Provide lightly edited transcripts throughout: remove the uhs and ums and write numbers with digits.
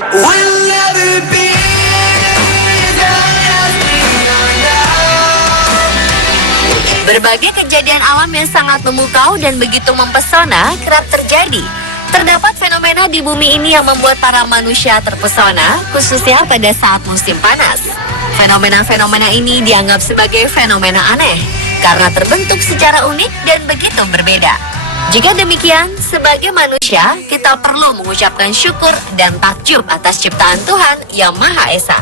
We'll never be Berbagai kejadian alam yang sangat memukau dan begitu mempesona kerap terjadi. Terdapat fenomena di bumi ini yang membuat para manusia terpesona, khususnya pada saat musim panas. Fenomena-fenomena ini dianggap sebagai fenomena aneh, karena terbentuk secara unik dan begitu berbeda. Jika demikian, sebagai manusia, kita perlu mengucapkan syukur dan takjub atas ciptaan Tuhan yang Maha Esa.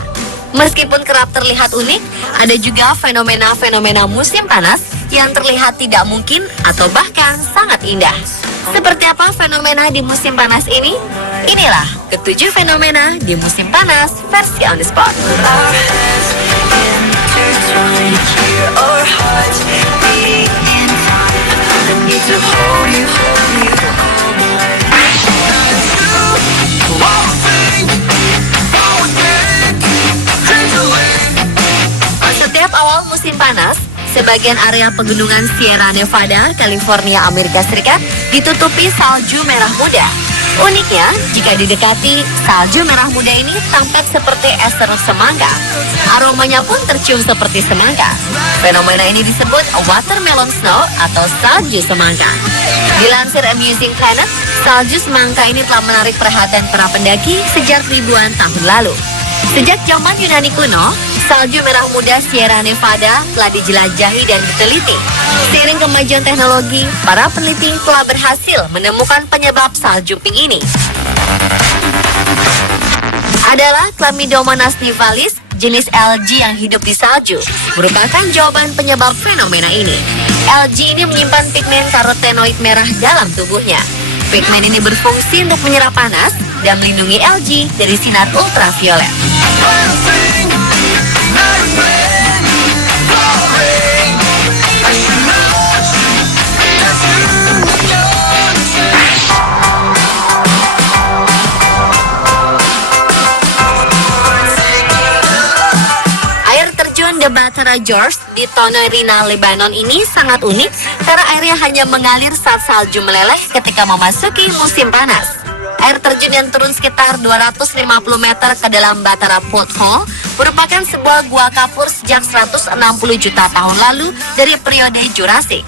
Meskipun kerap terlihat unik, ada juga fenomena-fenomena musim panas yang terlihat tidak mungkin atau bahkan sangat indah. Seperti apa fenomena di musim panas ini? Inilah ketujuh fenomena di musim panas versi On The Spot. Setiap awal musim panas, sebagian area pegunungan Sierra Nevada, California, Amerika Serikat ditutupi salju merah muda. Uniknya, jika didekati, salju merah muda ini tampak seperti es serut semangka. Aromanya pun tercium seperti semangka. Fenomena ini disebut watermelon snow atau salju semangka. Dilansir Amusing Planet, salju semangka ini telah menarik perhatian para pendaki sejak ribuan tahun lalu. Sejak zaman Yunani kuno, salju merah muda Sierra Nevada telah dijelajahi dan diteliti. Seiring kemajuan teknologi, para peneliti telah berhasil menemukan penyebab salju pink ini. Adalah Chlamydomonas nivalis, jenis algae yang hidup di salju, merupakan jawaban penyebab fenomena ini. Algae ini menyimpan pigmen karotenoid merah dalam tubuhnya. Pigmen ini berfungsi untuk menyerap panas dan melindungi algae dari sinar ultraviolet. Air terjun The Batara George di Tonorina, Lebanon ini sangat unik karena airnya hanya mengalir saat salju meleleh ketika memasuki musim panas. Air terjun yang turun sekitar 250 meter ke dalam Batara Pothole merupakan sebuah gua kapur sejak 160 juta tahun lalu dari periode Jurassic.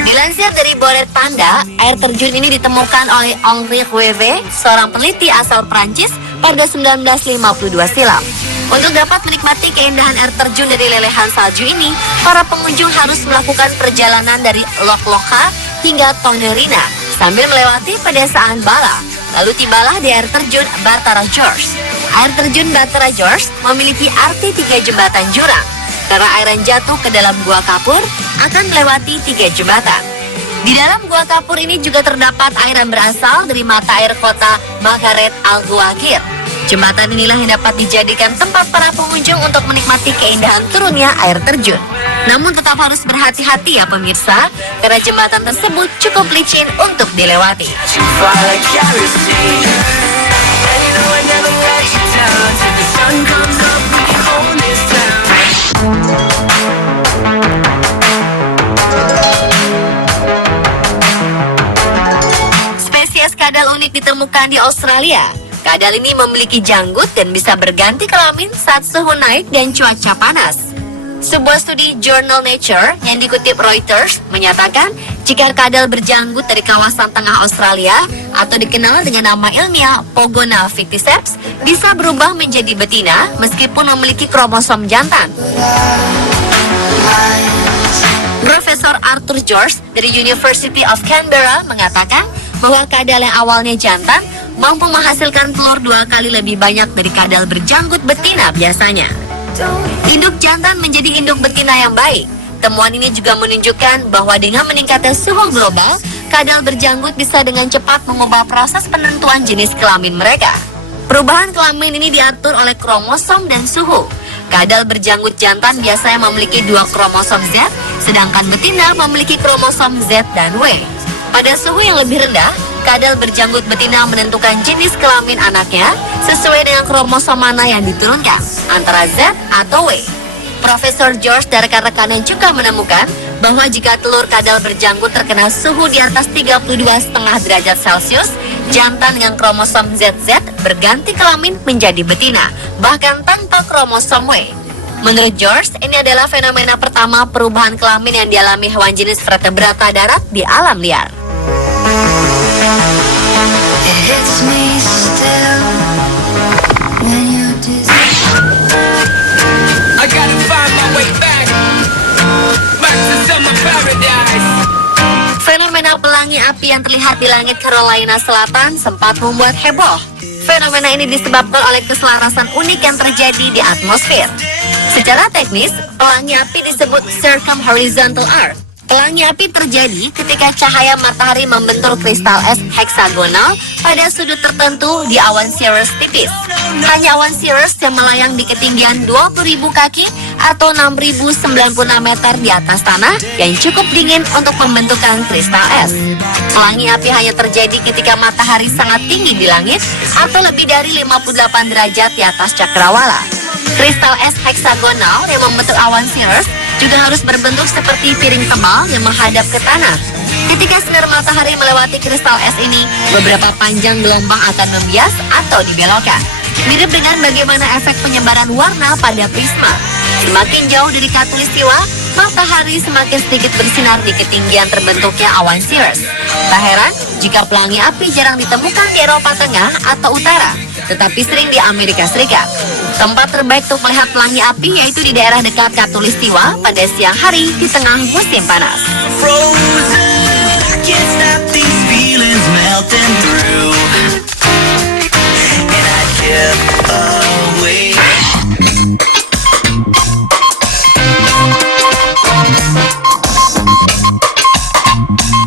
Dilansir dari Bored Panda, air terjun ini ditemukan oleh Henri Cueve, seorang peneliti asal Prancis pada 1952 silam. Untuk dapat menikmati keindahan air terjun dari lelehan salju ini, para pengunjung harus melakukan perjalanan dari Lok Lokha hingga Tonorina sambil melewati pedesaan Bala. Lalu tibalah di air terjun Batara George. Air terjun Batara George memiliki arti 3 jembatan jurang. Karena air yang jatuh ke dalam gua kapur akan melewati 3 jembatan. Di dalam gua kapur ini juga terdapat air yang berasal dari mata air kota Magaret Al-Guagir. Jembatan inilah yang dapat dijadikan tempat para pengunjung untuk menikmati keindahan turunnya air terjun. Namun tetap harus berhati-hati ya pemirsa, karena jembatan tersebut cukup licin untuk dilewati. Spesies kadal unik ditemukan di Australia. Kadal ini memiliki janggut dan bisa berganti kelamin saat suhu naik dan cuaca panas. Sebuah studi jurnal Nature yang dikutip Reuters menyatakan jika kadal berjanggut dari kawasan tengah Australia atau dikenal dengan nama ilmiah Pogona ficticeps bisa berubah menjadi betina meskipun memiliki kromosom jantan. Profesor Arthur George dari University of Canberra mengatakan bahwa kadal yang awalnya jantan mampu menghasilkan telur 2 kali lebih banyak dari kadal berjanggut betina biasanya. Induk jantan menjadi induk betina yang baik. Temuan ini juga menunjukkan bahwa dengan meningkatnya suhu global, kadal berjanggut bisa dengan cepat mengubah proses penentuan jenis kelamin mereka. Perubahan kelamin ini diatur oleh kromosom dan suhu. Kadal berjanggut jantan biasanya memiliki 2 kromosom Z, sedangkan betina memiliki kromosom Z dan W. Pada suhu yang lebih rendah, kadal berjanggut betina menentukan jenis kelamin anaknya sesuai dengan kromosom mana yang diturunkan, antara Z atau W. Profesor George dan rekan-rekannya juga menemukan bahwa jika telur kadal berjanggut terkena suhu di atas 32,5 derajat Celcius, Jantan dengan kromosom ZZ berganti kelamin menjadi betina, bahkan tanpa kromosom Y. Menurut George, ini adalah fenomena pertama perubahan kelamin yang dialami hewan jenis vertebrata darat di alam liar. It hits me still when you I gotta find my way back to summer paradise. Fenomena pelangi api yang terlihat di langit Carolina Selatan sempat membuat heboh. Fenomena ini disebabkan oleh keselarasan unik yang terjadi di atmosfer. Secara teknis, pelangi api disebut circumhorizontal arc. Pelangi api terjadi ketika cahaya matahari membentur kristal es heksagonal pada sudut tertentu di awan cirrus tipis. Hanya awan cirrus yang melayang di ketinggian 20.000 kaki atau 6.096 meter di atas tanah yang cukup dingin untuk pembentukan kristal es. Pelangi api hanya terjadi ketika matahari sangat tinggi di langit atau lebih dari 58 derajat di atas cakrawala. Kristal es heksagonal yang membentuk awan cirrus juga harus berbentuk seperti piring tebal yang menghadap ke tanah. Ketika sinar matahari melewati kristal es ini, beberapa panjang gelombang akan membias atau dibelokkan. Mirip dengan bagaimana efek penyebaran warna pada prisma. Semakin jauh dari khatulistiwa, matahari semakin sedikit bersinar di ketinggian terbentuknya awan cirrus. Tak heran jika pelangi api jarang ditemukan di Eropa Tengah atau Utara, tetapi sering di Amerika Serikat. Tempat terbaik untuk melihat pelangi api yaitu di daerah dekat khatulistiwa pada siang hari di tengah musim panas. Frozen, I can't stop these feelings melting through, and I get away.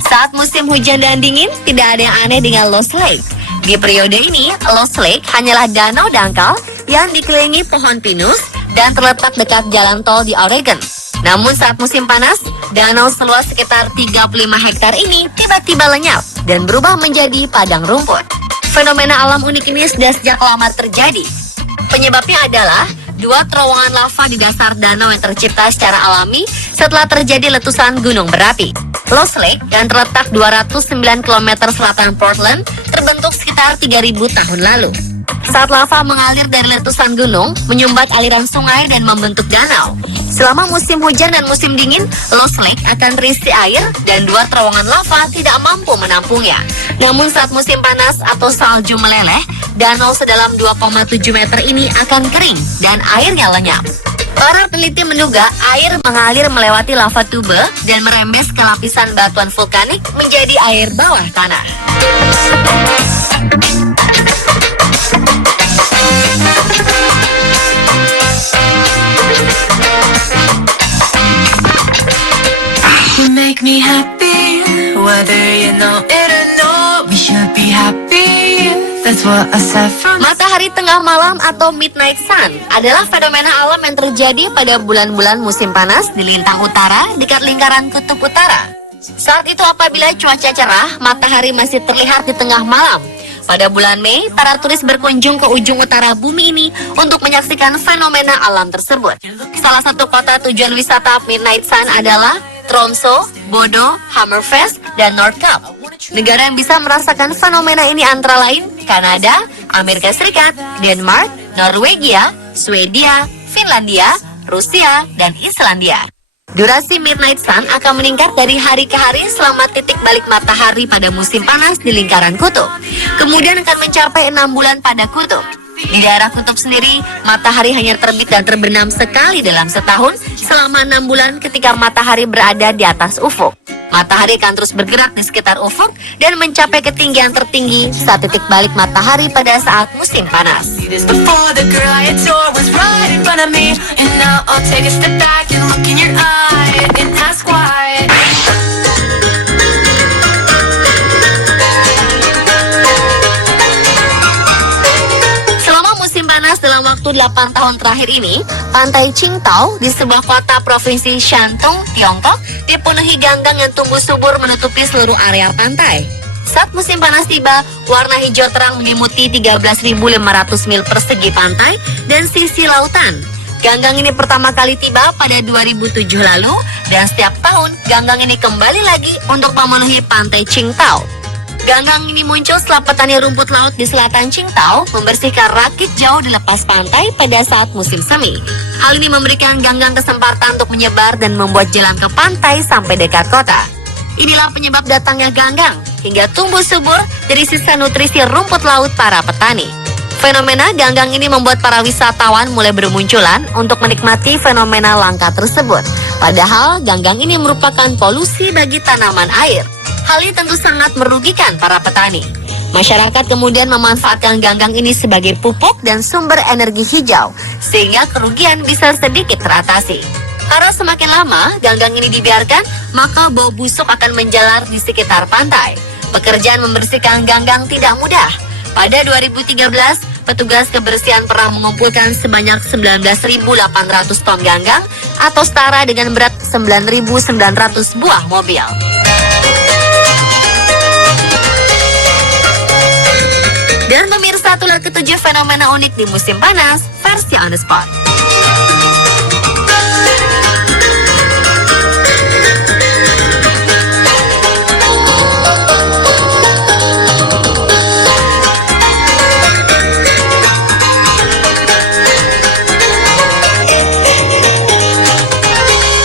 Saat musim hujan dan dingin, tidak ada yang aneh dengan Lost Lake. Di periode ini, Lost Lake hanyalah danau dangkal yang dikelilingi pohon pinus dan terletak dekat jalan tol di Oregon. Namun saat musim panas, danau seluas sekitar 35 hektar ini tiba-tiba lenyap dan berubah menjadi padang rumput. Fenomena alam unik ini sudah sejak lama terjadi. Penyebabnya adalah dua terowongan lava di dasar danau yang tercipta secara alami setelah terjadi letusan gunung berapi. Lost Lake yang terletak 209 km selatan Portland terbentuk sekitar 3.000 tahun lalu. Saat lava mengalir dari letusan gunung, menyumbat aliran sungai dan membentuk danau. Selama musim hujan dan musim dingin, Lost Lake akan terisi air dan dua terowongan lava tidak mampu menampungnya. Namun saat musim panas atau salju meleleh, danau sedalam 2,7 meter ini akan kering dan airnya lenyap. Para peneliti menduga air mengalir melewati lava tube dan merembes ke lapisan batuan vulkanik menjadi air bawah tanah. You make me happy, whether you know it or not. We should be happy. That's what I said from. Matahari tengah malam atau midnight sun adalah fenomena alam yang terjadi pada bulan-bulan musim panas di lintang utara dekat lingkaran kutub utara. Saat itu apabila cuaca cerah, matahari masih terlihat di tengah malam. Pada bulan Mei, para turis berkunjung ke ujung utara bumi ini untuk menyaksikan fenomena alam tersebut. Salah satu kota tujuan wisata midnight sun adalah Tromsø, Bodo, Hammerfest, dan Nordkapp. Negara yang bisa merasakan fenomena ini antara lain Kanada, Amerika Serikat, Denmark, Norwegia, Swedia, Finlandia, Rusia, dan Islandia. Durasi midnight sun akan meningkat dari hari ke hari selama titik balik matahari pada musim panas di lingkaran kutub. Kemudian akan mencapai 6 bulan pada kutub. Di daerah kutub sendiri, matahari hanya terbit dan terbenam sekali dalam setahun selama 6 bulan ketika matahari berada di atas ufuk. Matahari akan terus bergerak di sekitar ufuk dan mencapai ketinggian tertinggi saat titik balik matahari pada saat musim panas. Before the girl I adore was right in front of me, and now I'll take a step back and look in your eye and ask why. Panas dalam waktu 8 tahun terakhir ini, pantai Qingdao di sebuah kota provinsi Shantung, Tiongkok, dipenuhi ganggang yang tumbuh subur menutupi seluruh area pantai. Saat musim panas tiba, warna hijau terang menyelimuti 13.500 mil persegi pantai dan sisi lautan. Ganggang ini pertama kali tiba pada 2007 lalu, dan setiap tahun ganggang ini kembali lagi untuk memenuhi pantai Qingdao. Ganggang ini muncul setelah petani rumput laut di selatan Qingdao membersihkan rakit jauh di lepas pantai pada saat musim semi. Hal ini memberikan ganggang kesempatan untuk menyebar dan membuat jalan ke pantai sampai dekat kota. Inilah penyebab datangnya ganggang, hingga tumbuh subur dari sisa nutrisi rumput laut para petani. Fenomena ganggang ini membuat para wisatawan mulai bermunculan untuk menikmati fenomena langka tersebut. Padahal ganggang ini merupakan polusi bagi tanaman air. Hal ini tentu sangat merugikan para petani. Masyarakat kemudian memanfaatkan ganggang ini sebagai pupuk dan sumber energi hijau, sehingga kerugian bisa sedikit teratasi. Karena semakin lama ganggang ini dibiarkan, maka bau busuk akan menjalar di sekitar pantai. Pekerjaan membersihkan ganggang tidak mudah. Pada 2013, petugas kebersihan pernah mengumpulkan sebanyak 19.800 ton ganggang atau setara dengan berat 9.900 buah mobil. Dan pemirsa, itulah ketujuh fenomena unik di musim panas versi On The Spot.